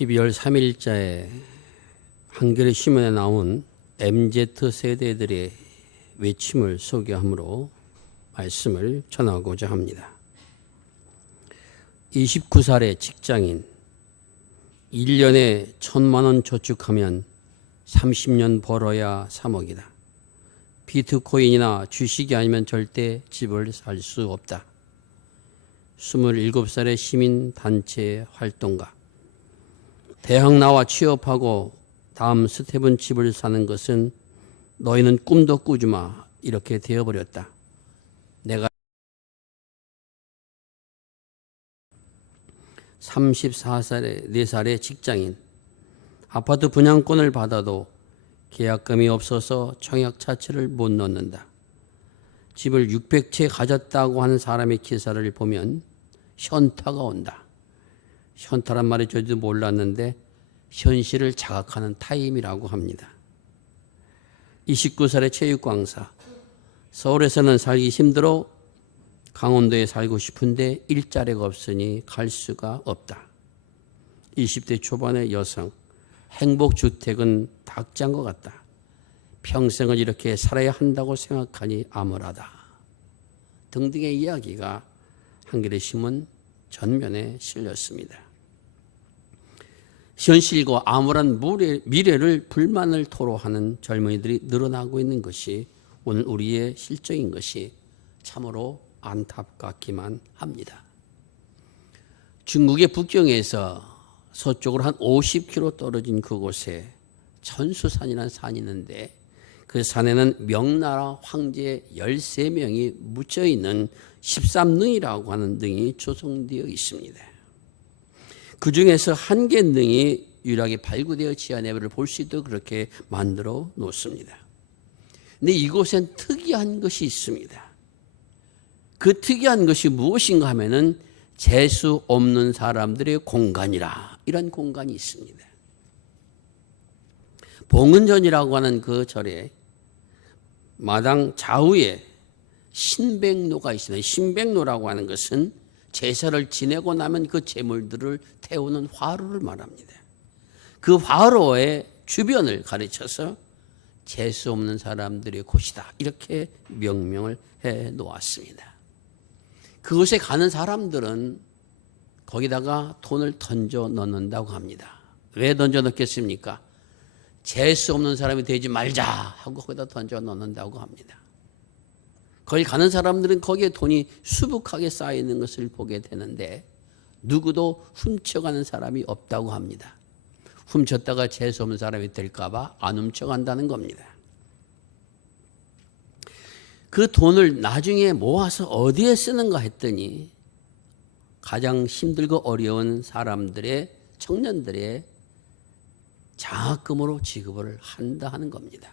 12월 3일자에 한겨레 신문에 나온 MZ세대들의 외침을 소개함으로 말씀을 전하고자 합니다. 29살의 직장인, 1년에 1,000만 원 저축하면 30년 벌어야 3억이다. 비트코인이나 주식이 아니면 절대 집을 살 수 없다. 27살의 시민단체 활동가, 대학 나와 취업하고 다음 스텝은 집을 사는 것은 너희는 꿈도 꾸지 마, 이렇게 되어버렸다. 내가 34살의 직장인, 아파트 분양권을 받아도 계약금이 없어서 청약차트를 못 넣는다. 집을 600채 가졌다고 하는 사람의 기사를 보면 현타가 온다. 현타란 말이 저도 몰랐는데 현실을 자각하는 타임이라고 합니다. 29살의 체육강사, 서울에서는 살기 힘들어 강원도에 살고 싶은데 일자리가 없으니 갈 수가 없다. 20대 초반의 여성, 행복주택은 닭장 것 같다. 평생을 이렇게 살아야 한다고 생각하니 암울하다. 등등의 이야기가 한겨레 신문 전면에 실렸습니다. 현실과 암울한 미래를 불만을 토로하는 젊은이들이 늘어나고 있는 것이 오늘 우리의 실정인 것이 참으로 안타깝기만 합니다. 중국의 북경에서 서쪽으로 한 50km 떨어진 그곳에 천수산이라는 산이 있는데 그 산에는 명나라 황제 13명이 묻혀있는 13능이라고 하는 능이 조성되어 있습니다. 그 중에서 한 개 능이 유일하게 발굴되어 지하내부를 볼 수 있도록 그렇게 만들어 놓습니다. 근데 이곳엔 특이한 것이 있습니다. 그 특이한 것이 무엇인가 하면은 재수 없는 사람들의 공간이라, 이런 공간이 있습니다. 봉은전이라고 하는 그 절에 마당 좌우에 신백로가 있습니다. 신백로라고 하는 것은 제사를 지내고 나면 그 제물들을 태우는 화로를 말합니다. 그 화로의 주변을 가르쳐서 재수 없는 사람들의 곳이다, 이렇게 명명을 해 놓았습니다. 그곳에 가는 사람들은 거기다가 돈을 던져 넣는다고 합니다. 왜 던져 넣겠습니까? 재수 없는 사람이 되지 말자 하고 거기다 던져 넣는다고 합니다. 거기 가는 사람들은 거기에 돈이 수북하게 쌓이는 것을 보게 되는데 누구도 훔쳐가는 사람이 없다고 합니다. 훔쳤다가 재수 없는 사람이 될까 봐 안 훔쳐간다는 겁니다. 그 돈을 나중에 모아서 어디에 쓰는가 했더니 가장 힘들고 어려운 사람들의, 청년들의 장학금으로 지급을 한다 하는 겁니다.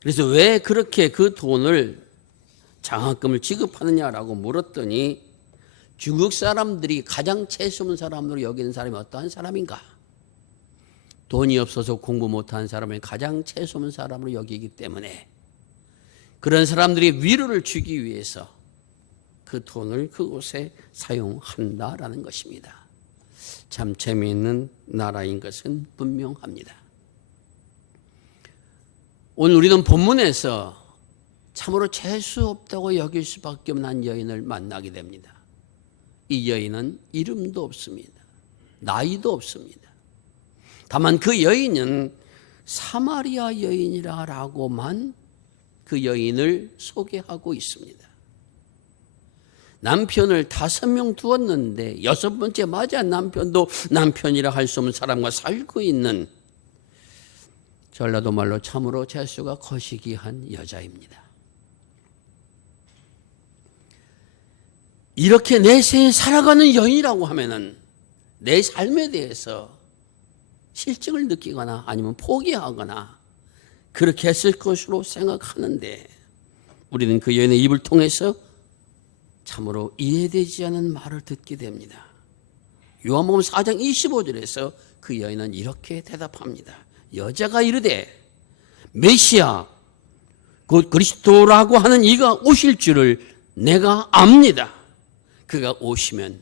그래서 왜 그렇게 그 돈을, 장학금을 지급하느냐라고 물었더니 중국 사람들이 가장 재수 없는 사람으로 여기는 사람이 어떠한 사람인가? 돈이 없어서 공부 못하는 사람을 가장 재수 없는 사람으로 여기기 때문에 그런 사람들이 위로를 주기 위해서 그 돈을 그곳에 사용한다라는 것입니다. 참 재미있는 나라인 것은 분명합니다. 오늘 우리는 본문에서 참으로 재수 없다고 여길 수밖에 없는 한 여인을 만나게 됩니다. 이 여인은 이름도 없습니다. 나이도 없습니다. 다만 그 여인은 사마리아 여인이라고만 그 여인을 소개하고 있습니다. 남편을 5명 두었는데 6번째 맞이한 남편도 남편이라 할 수 없는 사람과 살고 있는, 전라도 말로 참으로 재수가 거시기한 여자입니다. 이렇게 내 생에 살아가는 여인이라고 하면은 내 삶에 대해서 실증을 느끼거나 아니면 포기하거나 그렇게 했을 것으로 생각하는데 우리는 그 여인의 입을 통해서 참으로 이해되지 않은 말을 듣게 됩니다. 요한복음 4장 25절에서 그 여인은 이렇게 대답합니다. 여자가 이르되 메시아 곧 그리스도라고 하는 이가 오실 줄을 내가 압니다. 그가 오시면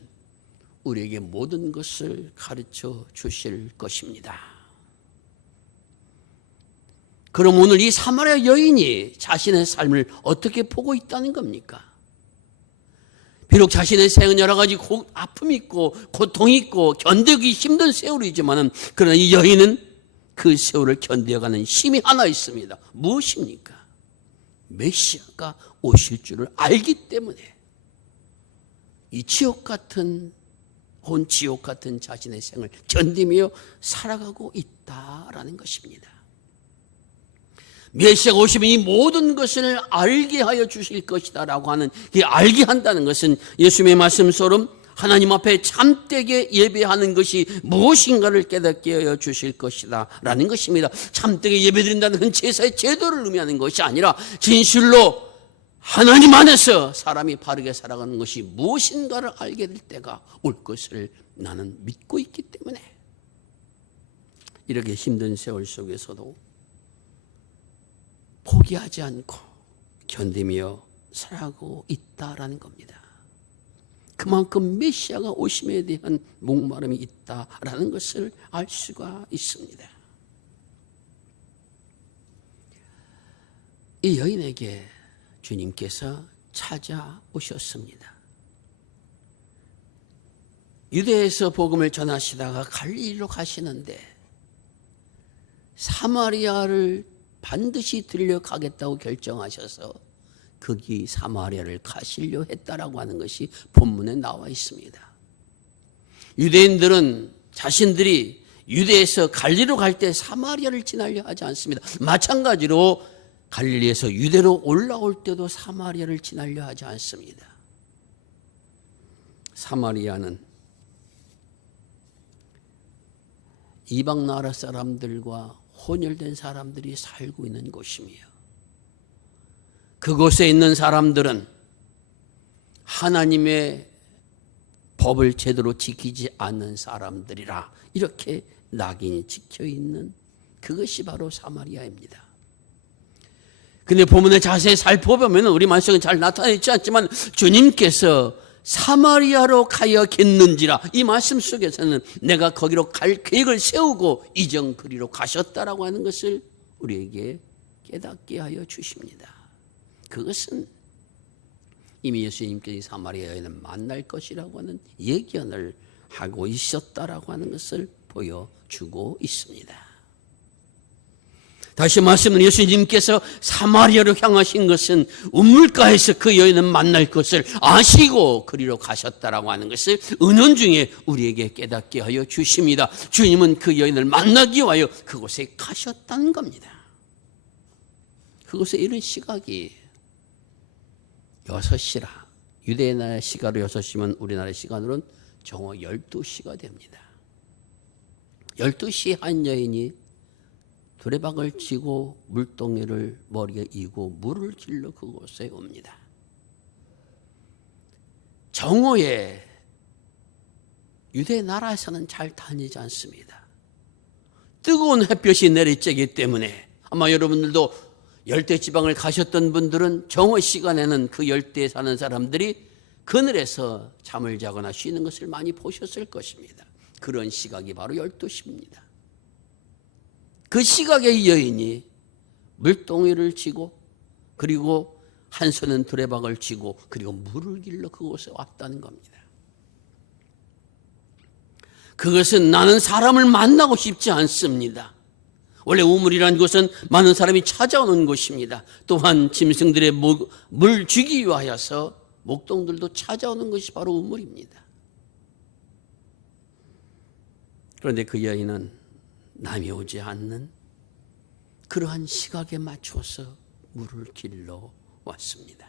우리에게 모든 것을 가르쳐 주실 것입니다. 그럼 오늘 이 사마리아 여인이 자신의 삶을 어떻게 보고 있다는 겁니까? 비록 자신의 생은 여러 가지 아픔이 있고 고통이 있고 견디기 힘든 세월이지만 그러나 이 여인은 그 세월을 견뎌가는 힘이 하나 있습니다. 무엇입니까? 메시아가 오실 줄을 알기 때문에 이 지옥 같은 자신의 생을 견디며 살아가고 있다라는 것입니다. 메시아가 오시면 이 모든 것을 알게 하여 주실 것이다 라고 하는, 이 알게 한다는 것은 예수님의 말씀처럼 하나님 앞에 참되게 예배하는 것이 무엇인가를 깨닫게 하여 주실 것이다 라는 것입니다. 참되게 예배드린다는 건 제사의 제도를 의미하는 것이 아니라 진실로 하나님 안에서 사람이 바르게 살아가는 것이 무엇인가를 알게 될 때가 올 것을 나는 믿고 있기 때문에 이렇게 힘든 세월 속에서도 포기하지 않고 견디며 살아가고 있다라는 겁니다. 그만큼 메시아가 오심에 대한 목마름이 있다라는 것을 알 수가 있습니다. 이 여인에게 주님께서 찾아오셨습니다. 유대에서 복음을 전하시다가 갈릴리로 가시는데 사마리아를 반드시 들려가겠다고 결정하셔서 거기 사마리아를 가시려 했다라고 하는 것이 본문에 나와 있습니다. 유대인들은 자신들이 유대에서 갈릴리로 갈 때 사마리아를 지나려 하지 않습니다. 마찬가지로 갈릴리에서 유대로 올라올 때도 사마리아를 지나려 하지 않습니다. 사마리아는 이방 나라 사람들과 혼혈된 사람들이 살고 있는 곳이며 그곳에 있는 사람들은 하나님의 법을 제대로 지키지 않는 사람들이라 이렇게 낙인이 찍혀 있는 그것이 바로 사마리아입니다. 근데 본문을 자세히 살펴보면 우리 말씀은 잘 나타나 있지 않지만 주님께서 사마리아로 가야겠는지라 이 말씀 속에서는 내가 거기로 갈 계획을 세우고 이전 그리로 가셨다라고 하는 것을 우리에게 깨닫게 하여 주십니다. 그것은 이미 예수님께서 이 사마리아 여인을 만날 것이라고 하는 예견을 하고 있었다라고 하는 것을 보여주고 있습니다. 다시 말씀은 예수님께서 사마리아로 향하신 것은 우물가에서 그 여인은 만날 것을 아시고 그리로 가셨다라고 하는 것을 은연중에 우리에게 깨닫게 하여 주십니다. 주님은 그 여인을 만나기 위하여 그곳에 가셨다는 겁니다. 그곳에 이른 시각이 6시라 유대인의 시간으로 6시면 우리나라 시간으로는 정오 12시가 됩니다. 12시에 한 여인이 두레박을 치고 물동이를 머리에 이고 물을 길러 그곳에 옵니다. 정오에 유대 나라에서는 잘 다니지 않습니다. 뜨거운 햇볕이 내리쬐기 때문에 아마 여러분들도 열대지방을 가셨던 분들은 정오 시간에는 그 열대에 사는 사람들이 그늘에서 잠을 자거나 쉬는 것을 많이 보셨을 것입니다. 그런 시각이 바로 12시입니다. 그 시각에 이 여인이 물동이를 쥐고 그리고 한 손은 두레박을 쥐고 그리고 물을 길러 그곳에 왔다는 겁니다. 그것은 나는 사람을 만나고 싶지 않습니다. 원래 우물이라는 곳은 많은 사람이 찾아오는 곳입니다. 또한 짐승들의 물 주기 위하여서 목동들도 찾아오는 것이 바로 우물입니다. 그런데 그 여인은 남이 오지 않는 그러한 시각에 맞춰서 물을 길러 왔습니다.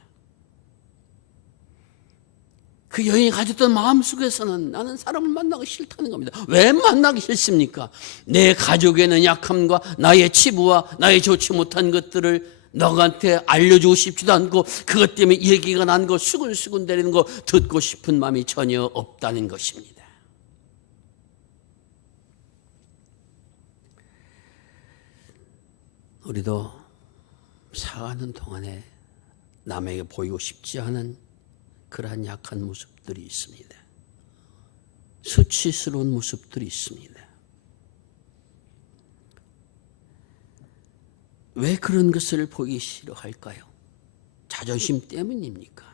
그 여인이 가졌던 마음속에서는 나는 사람을 만나기 싫다는 겁니다. 왜 만나기 싫습니까? 내 가족에는 약함과 나의 치부와 나의 좋지 못한 것들을 너한테 알려주고 싶지도 않고 그것 때문에 얘기가 난 거 수근수근 대리는 거 듣고 싶은 마음이 전혀 없다는 것입니다. 우리도 살아가는 동안에 남에게 보이고 싶지 않은 그러한 약한 모습들이 있습니다. 수치스러운 모습들이 있습니다. 왜 그런 것을 보기 싫어할까요? 자존심 때문입니까?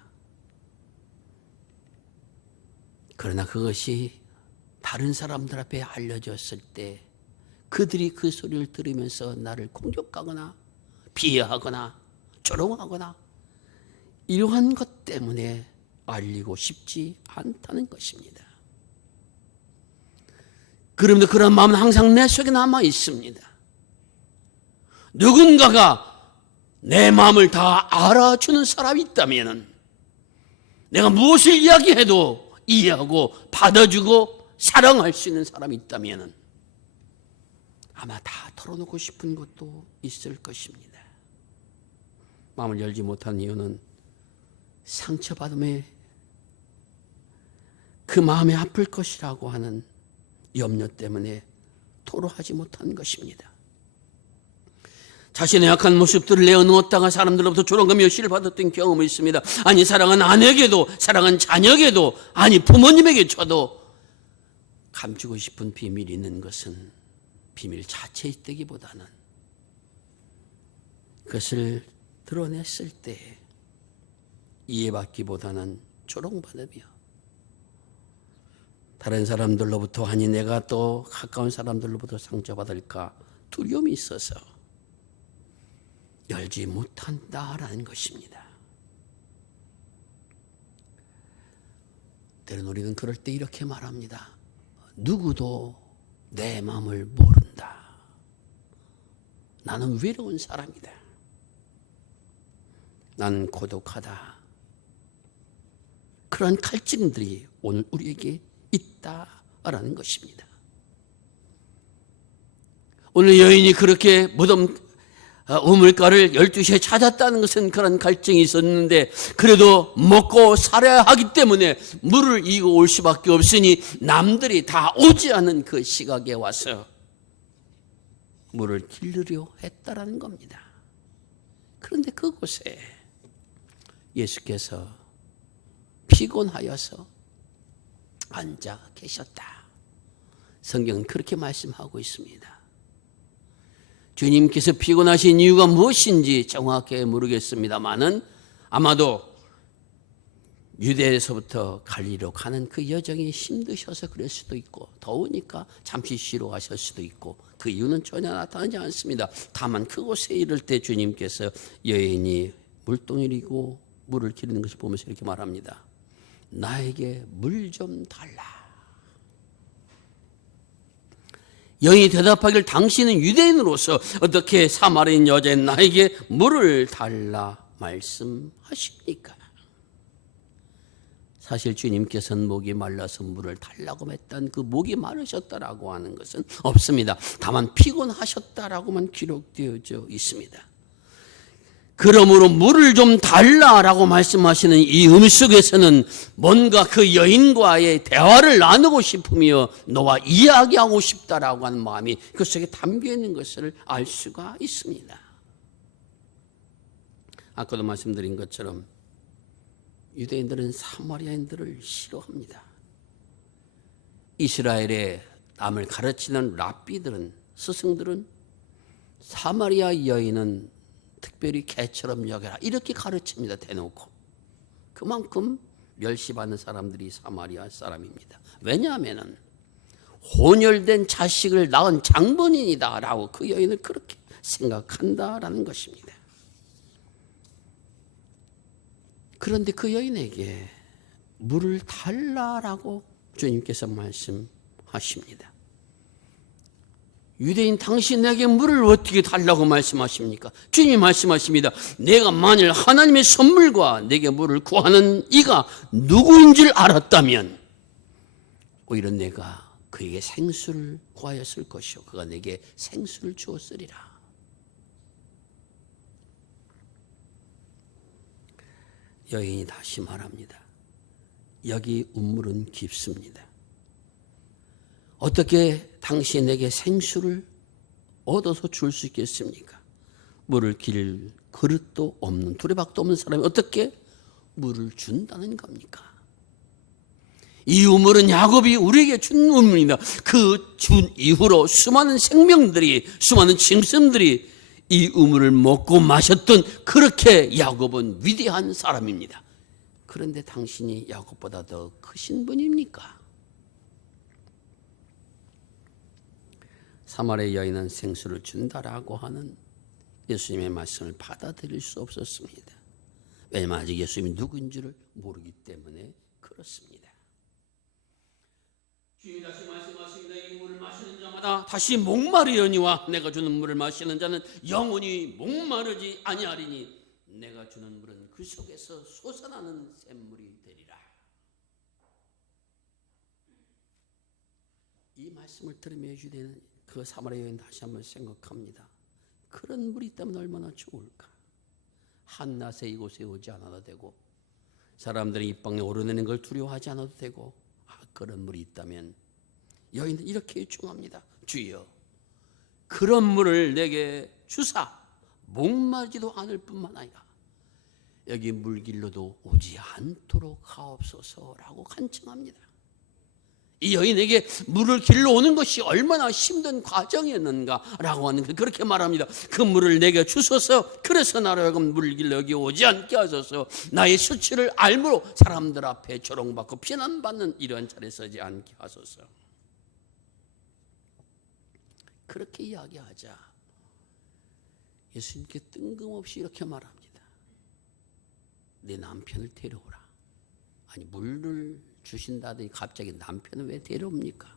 그러나 그것이 다른 사람들 앞에 알려졌을 때 그들이 그 소리를 들으면서 나를 공격하거나 비하하거나 조롱하거나 이러한 것 때문에 알리고 싶지 않다는 것입니다. 그런데 그런 마음은 항상 내 속에 남아 있습니다. 누군가가 내 마음을 다 알아주는 사람이 있다면 내가 무엇을 이야기해도 이해하고 받아주고 사랑할 수 있는 사람이 있다면 아마 다 털어놓고 싶은 것도 있을 것입니다. 마음을 열지 못한 이유는 상처받음에 그 마음이 아플 것이라고 하는 염려 때문에 토로하지 못한 것입니다. 자신의 약한 모습들을 내어놓았다가 사람들로부터 조롱과 멸시를 받았던 경험이 있습니다. 아니 사랑한 아내에게도 사랑한 자녀에게도 아니 부모님에게조차도 감추고 싶은 비밀이 있는 것은 비밀 자체에 있다기보다는 그것을 드러냈을 때 이해받기보다는 조롱받으며 다른 사람들로부터 아니 내가 또 가까운 사람들로부터 상처받을까 두려움이 있어서 열지 못한다라는 것입니다. 때로는 우리는 그럴 때 이렇게 말합니다. 누구도 내 마음을 모른다. 나는 외로운 사람이다. 나는 고독하다. 그런 갈증들이 오늘 우리에게 있다라는 것입니다. 오늘 여인이 그렇게 무덤 우물가를 12시에 찾았다는 것은 그런 갈증이 있었는데 그래도 먹고 살아야 하기 때문에 물을 이고 올 수밖에 없으니 남들이 다 오지 않은 그 시각에 와서 물을 기르려 했다라는 겁니다. 그런데 그곳에 예수께서 피곤하여서 앉아 계셨다. 성경은 그렇게 말씀하고 있습니다. 주님께서 피곤하신 이유가 무엇인지 정확하게 모르겠습니다만은 아마도 유대에서부터 갈리로 가는 그 여정이 힘드셔서 그럴 수도 있고 더우니까 잠시 쉬러 가실 수도 있고 그 이유는 전혀 나타나지 않습니다. 다만 그곳에 이를 때 주님께서 여인이 물동이리고 물을 기르는 것을 보면서 이렇게 말합니다. 나에게 물 좀 달라. 여인이 대답하기를 당신은 유대인으로서 어떻게 사마리아인 여자인 나에게 물을 달라 말씀하십니까? 사실 주님께서는 목이 말라서 물을 달라고 했던 그 목이 마르셨다라고 하는 것은 없습니다. 다만 피곤하셨다라고만 기록되어져 있습니다. 그러므로 물을 좀 달라라고 말씀하시는 이 속에서는 뭔가 그 여인과의 대화를 나누고 싶으며 너와 이야기하고 싶다라고 하는 마음이 그 속에 담겨 있는 것을 알 수가 있습니다. 아까도 말씀드린 것처럼 유대인들은 사마리아인들을 싫어합니다. 이스라엘의 남을 가르치는 랍비들은 스승들은 사마리아 여인은 특별히 개처럼 여겨라 이렇게 가르칩니다. 대놓고. 그만큼 멸시받는 사람들이 사마리아 사람입니다. 왜냐하면 혼혈된 자식을 낳은 장본인이다 라고 그 여인을 그렇게 생각한다라는 것입니다. 그런데 그 여인에게 물을 달라라고 주님께서 말씀하십니다. 유대인 당신에게 물을 어떻게 달라고 말씀하십니까? 주님이 말씀하십니다. 내가 만일 하나님의 선물과 내게 물을 구하는 이가 누구인 줄 알았다면 오히려 내가 그에게 생수를 구하였을 것이요 그가 내게 생수를 주었으리라. 여인이 다시 말합니다. 여기 우물은 깊습니다. 어떻게 당신에게 생수를 얻어서 줄 수 있겠습니까? 물을 길 그릇도 없는 두레박도 없는 사람이 어떻게 물을 준다는 겁니까? 이 우물은 야곱이 우리에게 준 우물입니다. 그 준 이후로 수많은 생명들이, 수많은 짐승들이 이 우물을 먹고 마셨던, 그렇게 야곱은 위대한 사람입니다. 그런데 당신이 야곱보다 더 크신 분입니까? 사마리아 여인은 생수를 준다라고 하는 예수님의 말씀을 받아들일 수 없었습니다. 왜냐하면 아직 예수님이 누구인지를 모르기 때문에 그렇습니다. 주님이 다시 말씀하십니다. 이 물을 마시는 자마다 다시 목마르려니와 내가 주는 물을 마시는 자는 영원히 목마르지 아니하리니 내가 주는 물은 그 속에서 솟아나는 샘물이 되리라. 이 말씀을 들으며 유대인은 그 사마리아 여인 다시 한번 생각합니다. 그런 물이 있다면 얼마나 좋을까. 한낮에 이곳에 오지 않아도 되고, 사람들이 입방에 오르내는 걸 두려워하지 않아도 되고, 그런 물이 있다면. 여인은 이렇게 요청합니다. 주여, 그런 물을 내게 주사 목마르지도 않을 뿐만 아니라 여기 물길로도 오지 않도록 하옵소서라고 간청합니다. 이 여인에게 물을 길러 오는 것이 얼마나 힘든 과정이었는가라고 하는, 그렇게 말합니다. 그 물을 내게 주소서. 그래서 나로 하여금 물길로 여기 오지 않게 하소서. 나의 수치를 알므로 사람들 앞에 조롱받고 비난받는 이러한 자리에 서지 않게 하소서. 그렇게 이야기하자 예수님께 뜬금없이 이렇게 말합니다. 내 남편을 데려오라. 아니, 물을 주신다더니 갑자기 남편을 왜 데려옵니까?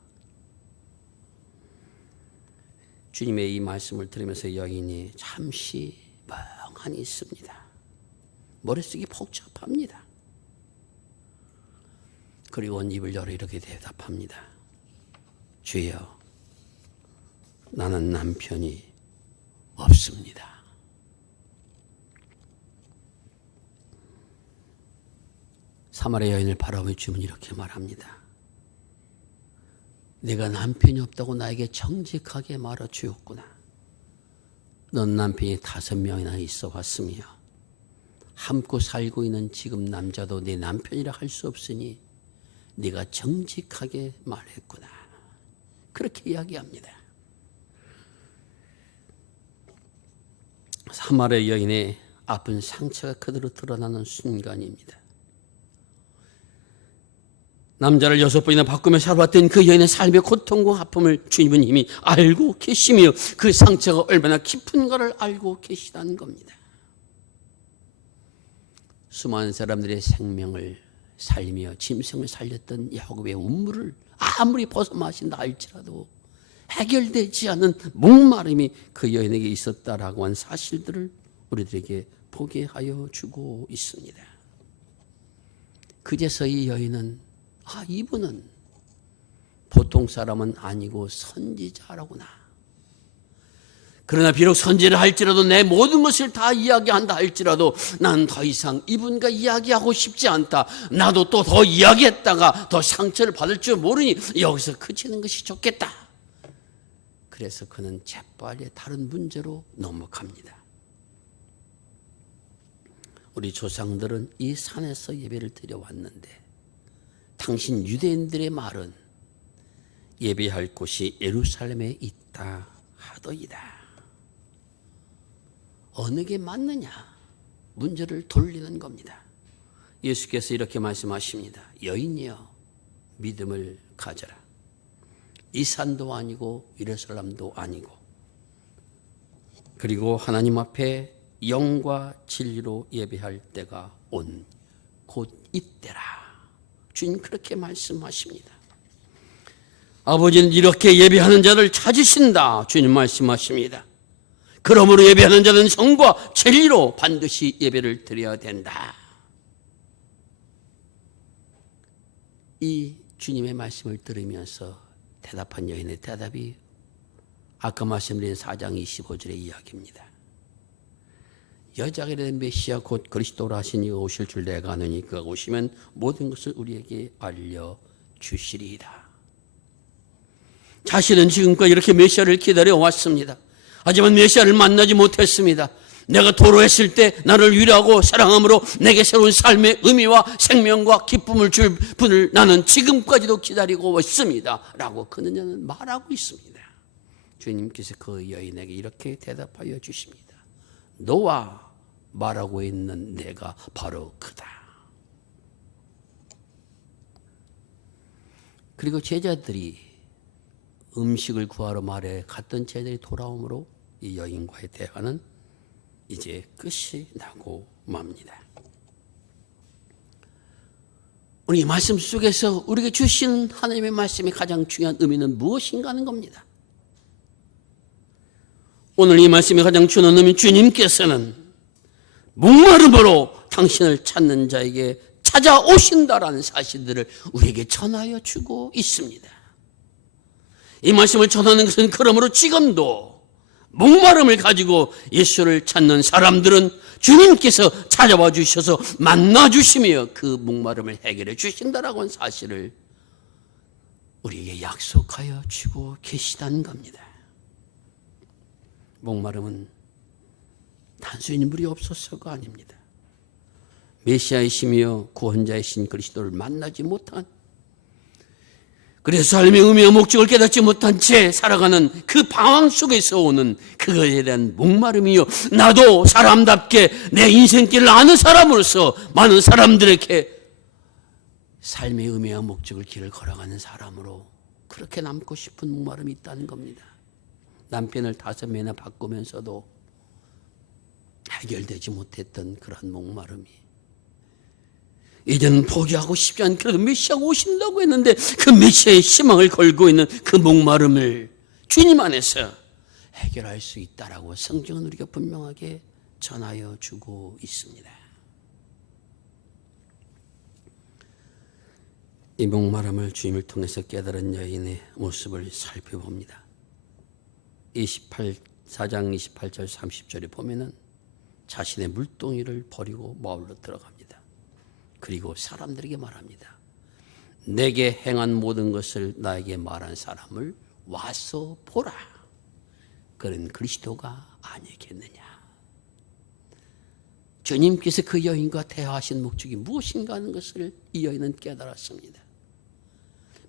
주님의 이 말씀을 들으면서 여인이 잠시 멍하니 있습니다. 머릿속이 복잡합니다. 그리고 입을 열어 이렇게 대답합니다. 주여, 나는 남편이 없습니다. 사마리아 여인을 바라보며 주님은 이렇게 말합니다. 내가 남편이 없다고 나에게 정직하게 말해주었구나. 넌 남편이 5명이나 있어 왔으며 함께 살고 있는 지금 남자도 내 남편이라 할 수 없으니 네가 정직하게 말했구나. 그렇게 이야기합니다. 사마리아 여인의 아픈 상처가 그대로 드러나는 순간입니다. 남자를 6번이나 바꾸며 살아왔던 그 여인의 삶의 고통과 아픔을 주님은 이미 알고 계시며 그 상처가 얼마나 깊은가를 알고 계시다는 겁니다. 수많은 사람들의 생명을 살리며 짐승을 살렸던 야곱의 운물을 아무리 벗어 마신다 할지라도 해결되지 않은 목마름이 그 여인에게 있었다라고 한 사실들을 우리들에게 보게 하여 주고 있습니다. 그제서 이 여인은 이분은 보통 사람은 아니고 선지자라구나. 그러나 비록 선지를 할지라도 내 모든 것을 다 이야기한다 할지라도 난 더 이상 이분과 이야기하고 싶지 않다. 나도 또 더 이야기했다가 더 상처를 받을 줄 모르니 여기서 그치는 것이 좋겠다. 그래서 그는 재빨리 다른 문제로 넘어갑니다. 우리 조상들은 이 산에서 예배를 드려왔는데 당신 유대인들의 말은 예배할 곳이 예루살렘에 있다 하더이다. 어느 게 맞느냐? 문제를 돌리는 겁니다. 예수께서 이렇게 말씀하십니다. 여인이여, 믿음을 가져라. 이 산도 아니고 예루살렘도 아니고, 그리고 하나님 앞에 영과 진리로 예배할 때가 온 곧 이때라. 주님 그렇게 말씀하십니다. 아버지는 이렇게 예배하는 자를 찾으신다. 주님 말씀하십니다. 그러므로 예배하는 자는 성과 진리로 반드시 예배를 드려야 된다. 이 주님의 말씀을 들으면서 대답한 여인의 대답이 아까 말씀드린 4장 25절의 이야기입니다. 여자가 이르되 메시아 곧 그리스도라 하시니 오실 줄 내가 아느니 그가 오시면 모든 것을 우리에게 알려주시리이다. 자신은 지금까지 이렇게 메시아를 기다려왔습니다. 하지만 메시아를 만나지 못했습니다. 내가 도로했을 때 나를 위로하고 사랑함으로 내게 새로운 삶의 의미와 생명과 기쁨을 줄 분을 나는 지금까지도 기다리고 있습니다 라고 그는 말하고 있습니다. 주님께서 그 여인에게 이렇게 대답하여 주십니다. 너와 말하고 있는 내가 바로 그다. 그리고 제자들이 음식을 구하러 말에 갔던 제자들이 돌아오므로 이 여인과의 대화는 이제 끝이 나고 맙니다. 오늘 이 말씀 속에서 우리에게 주신 하나님의 말씀의 가장 중요한 의미는 무엇인가 하는 겁니다. 오늘 이 말씀이 가장 주는 의미, 주님께서는 목마름으로 당신을 찾는 자에게 찾아오신다라는 사실들을 우리에게 전하여 주고 있습니다. 이 말씀을 전하는 것은 그러므로 지금도 목마름을 가지고 예수를 찾는 사람들은 주님께서 찾아와 주셔서 만나 주시며 그 목마름을 해결해 주신다라고 하는 사실을 우리에게 약속하여 주고 계시다는 겁니다. 목마름은 단순히 물이 없어서가 아닙니다. 메시아이시며 구원자이신 그리스도를 만나지 못한, 그래서 삶의 의미와 목적을 깨닫지 못한 채 살아가는 그 방황 속에서 오는 그것에 대한 목마름이요, 나도 사람답게 내 인생길을 아는 사람으로서 많은 사람들에게 삶의 의미와 목적을 길을 걸어가는 사람으로 그렇게 남고 싶은 목마름이 있다는 겁니다. 남편을 5명이나 바꾸면서도 해결되지 못했던 그런 목마름이 이제는 포기하고 싶지 않게 그래도 메시아가 오신다고 했는데 그 메시아의 희망을 걸고 있는 그 목마름을 주님 안에서 해결할 수 있다라고 성경은 우리가 분명하게 전하여 주고 있습니다. 이 목마름을 주님을 통해서 깨달은 여인의 모습을 살펴봅니다. 4장 28절 30절에 보면은 자신의 물동이를 버리고 마을로 들어갑니다. 그리고 사람들에게 말합니다. 내게 행한 모든 것을 나에게 말한 사람을 와서 보라. 그는 그리스도가 아니겠느냐. 주님께서 그 여인과 대화하신 목적이 무엇인가 하는 것을 이 여인은 깨달았습니다.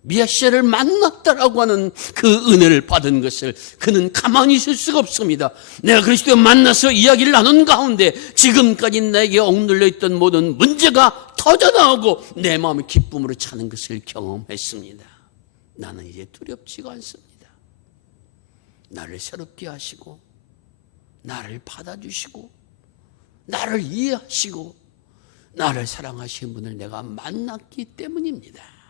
메시아를 만났다라고 하는 그 은혜를 받은 것을 그는 가만히 있을 수가 없습니다. 내가 그리스도를 만나서 이야기를 나눈 가운데 지금까지 내게 억눌려 있던 모든 문제가 터져나오고 내 마음을 기쁨으로 차는 것을 경험했습니다. 나는 이제 두렵지가 않습니다. 나를 새롭게 하시고 나를 받아주시고 나를 이해하시고 나를 사랑하시는 분을 내가 만났기 때문입니다.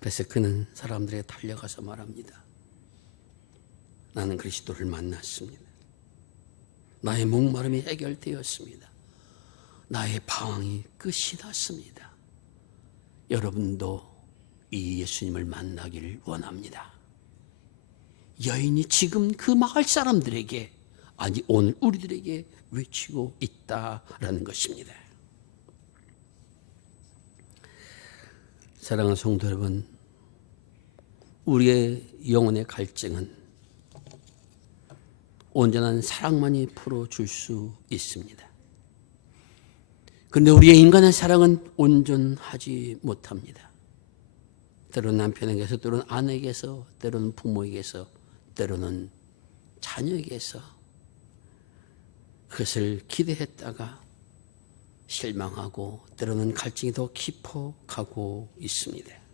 그래서 그는 사람들에게 달려가서 말합니다. 나는 그리스도를 만났습니다. 나의 목마름이 해결되었습니다. 나의 방황이 끝이 났습니다. 여러분도 이 예수님을 만나기를 원합니다. 여인이 지금 그 마을 사람들에게, 아니 오늘 우리들에게 외치고 있다라는 것입니다. 사랑하는 성도 여러분, 우리의 영혼의 갈증은 온전한 사랑만이 풀어줄 수 있습니다. 그런데 우리의 인간의 사랑은 온전하지 못합니다. 때로는 남편에게서, 때로는 아내에게서, 때로는 부모에게서, 때로는 자녀에게서 그것을 기대했다가 실망하고 때로는 갈증이 더 깊어가고 있습니다.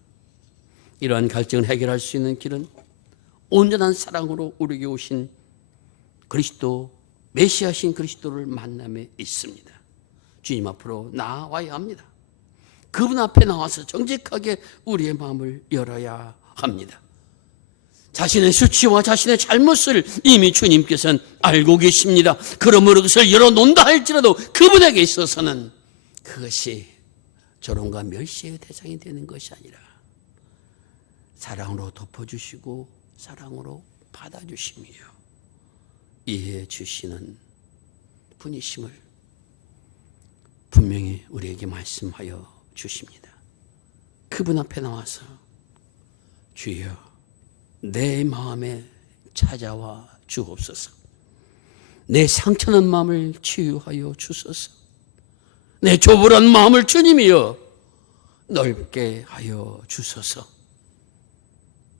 이러한 갈증을 해결할 수 있는 길은 온전한 사랑으로 우리에게 오신 그리스도, 메시아신 그리스도를 만남에 있습니다. 주님 앞으로 나와야 합니다. 그분 앞에 나와서 정직하게 우리의 마음을 열어야 합니다. 자신의 수치와 자신의 잘못을 이미 주님께서는 알고 계십니다. 그러므로 그것을 열어놓는다 할지라도 그분에게 있어서는 그것이 조롱과 멸시의 대상이 되는 것이 아니라 사랑으로 덮어주시고 사랑으로 받아주시며 이해해 주시는 분이심을 분명히 우리에게 말씀하여 주십니다. 그분 앞에 나와서 주여 내 마음에 찾아와 주옵소서. 내 상처난 마음을 치유하여 주소서. 내 조불한 마음을 주님이여 넓게 하여 주소서.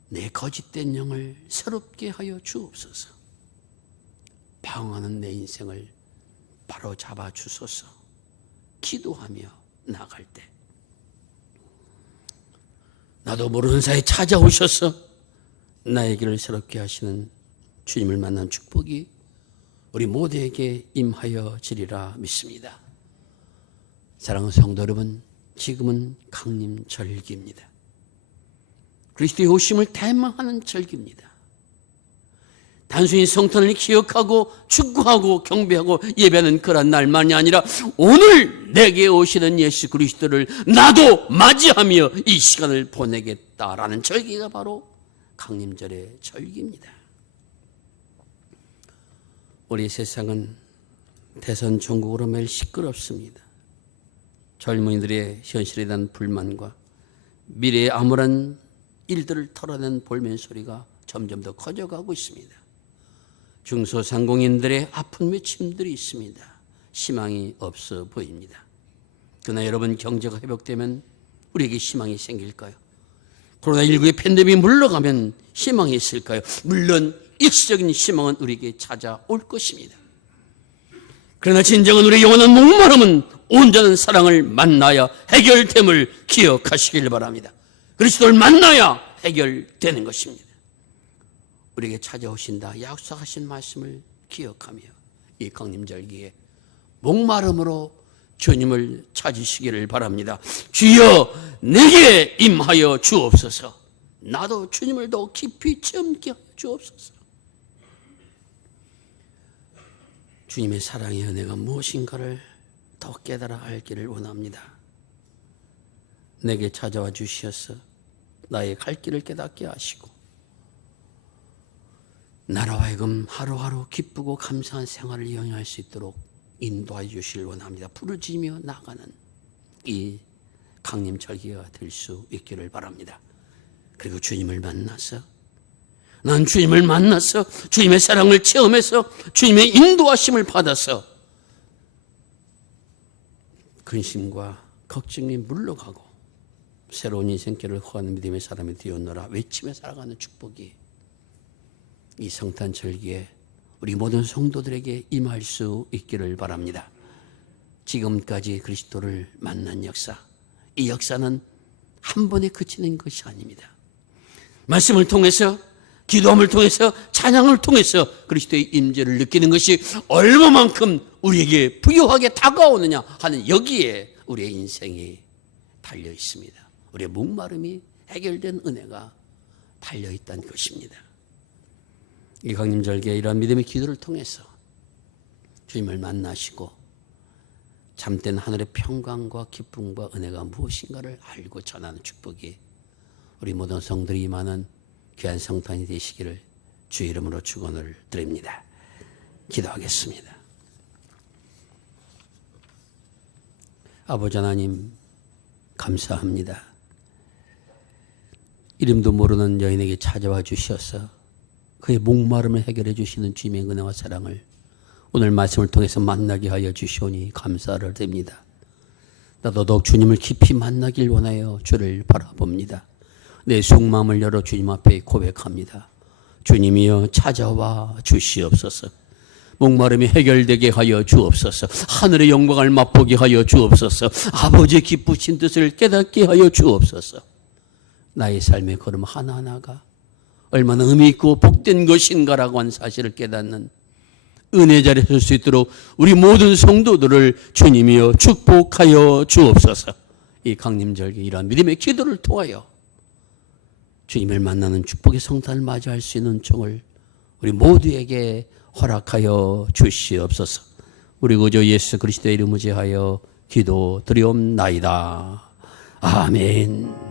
내 거짓된 영을 새롭게 하여 주옵소서. 방황하는 내 인생을 바로 잡아 주소서. 기도하며 나갈 때 나도 모르는 사이에 찾아오셔서 나의 길을 새롭게 하시는 주님을 만난 축복이 우리 모두에게 임하여 지리라 믿습니다. 사랑하는 성도 여러분, 지금은 강림절기입니다. 그리스도의 오심을 대망하는 절기입니다. 단순히 성탄을 기억하고 축구하고 경배하고 예배하는 그런 날만이 아니라 오늘 내게 오시는 예수 그리스도를 나도 맞이하며 이 시간을 보내겠다라는 절기가 바로 강림절의 절기입니다. 우리 세상은 대선 전국으로 매일 시끄럽습니다. 젊은이들의 현실에 대한 불만과 미래의 암울한 일들을 털어낸 볼멘 소리가 점점 더 커져가고 있습니다. 중소상공인들의 아픈 외침들이 있습니다. 희망이 없어 보입니다. 그러나 여러분, 경제가 회복되면 우리에게 희망이 생길까요? 코로나19의 팬데믹이 물러가면 희망이 있을까요? 물론 일시적인 희망은 우리에게 찾아올 것입니다. 그러나 진정한 우리의 영원한 목마름은 온전한 사랑을 만나야 해결됨을 기억하시길 바랍니다. 그리스도를 만나야 해결되는 것입니다. 우리에게 찾아오신다 약속하신 말씀을 기억하며 이 강림절기에 목마름으로 주님을 찾으시기를 바랍니다. 주여 내게 임하여 주옵소서. 나도 주님을 더 깊이 체험케 하여 주옵소서. 주님의 사랑의 은혜가 무엇인가를 더 깨달아 알기를 원합니다. 내게 찾아와 주시어서 나의 갈 길을 깨닫게 하시고 나로 하여금 하루하루 기쁘고 감사한 생활을 영위할 수 있도록 인도해 주시길 원합니다. 부르짖으며 나가는 이 강림절기가 될 수 있기를 바랍니다. 그리고 주님을 만나서 난 주님을 만나서 주님의 사랑을 체험해서 주님의 인도하심을 받아서 근심과 걱정이 물러가고 새로운 인생길을 허하는 믿음의 사람이 되었노라 외치며 살아가는 축복이 이 성탄절기에 우리 모든 성도들에게 임할 수 있기를 바랍니다. 지금까지 그리스도를 만난 역사, 이 역사는 한 번에 그치는 것이 아닙니다. 말씀을 통해서, 기도함을 통해서, 찬양을 통해서 그리스도의 임재를 느끼는 것이 얼마만큼 우리에게 부유하게 다가오느냐 하는 여기에 우리의 인생이 달려 있습니다. 우리의 목마름이 해결된 은혜가 달려 있다는 것입니다. 이 강림절기에 이러한 믿음의 기도를 통해서 주님을 만나시고 잠든 하늘의 평강과 기쁨과 은혜가 무엇인가를 알고 전하는 축복이 우리 모든 성들이 임하는 귀한 성탄이 되시기를 주의 이름으로 축원을 드립니다. 기도하겠습니다. 아버지 하나님, 감사합니다. 이름도 모르는 여인에게 찾아와 주셔서 그의 목마름을 해결해 주시는 주님의 은혜와 사랑을 오늘 말씀을 통해서 만나게 하여 주시오니 감사를 드립니다. 나도 더욱 주님을 깊이 만나길 원하여 주를 바라봅니다. 내 속마음을 열어 주님 앞에 고백합니다. 주님이여 찾아와 주시옵소서. 목마름이 해결되게 하여 주옵소서. 하늘의 영광을 맛보게 하여 주옵소서. 아버지의 기쁘신 뜻을 깨닫게 하여 주옵소서. 나의 삶의 걸음 하나하나가 얼마나 의미 있고 복된 것인가라고 하는 사실을 깨닫는 은혜 자리에 설 수 있도록 우리 모든 성도들을 주님이여 축복하여 주옵소서. 이 강림절기 이러한 믿음의 기도를 통하여 주님을 만나는 축복의 성탄을 맞이할 수 있는 은총을 우리 모두에게 허락하여 주시옵소서. 우리 구주 예수 그리스도의 이름을 제하여 기도드리옵나이다. 아멘.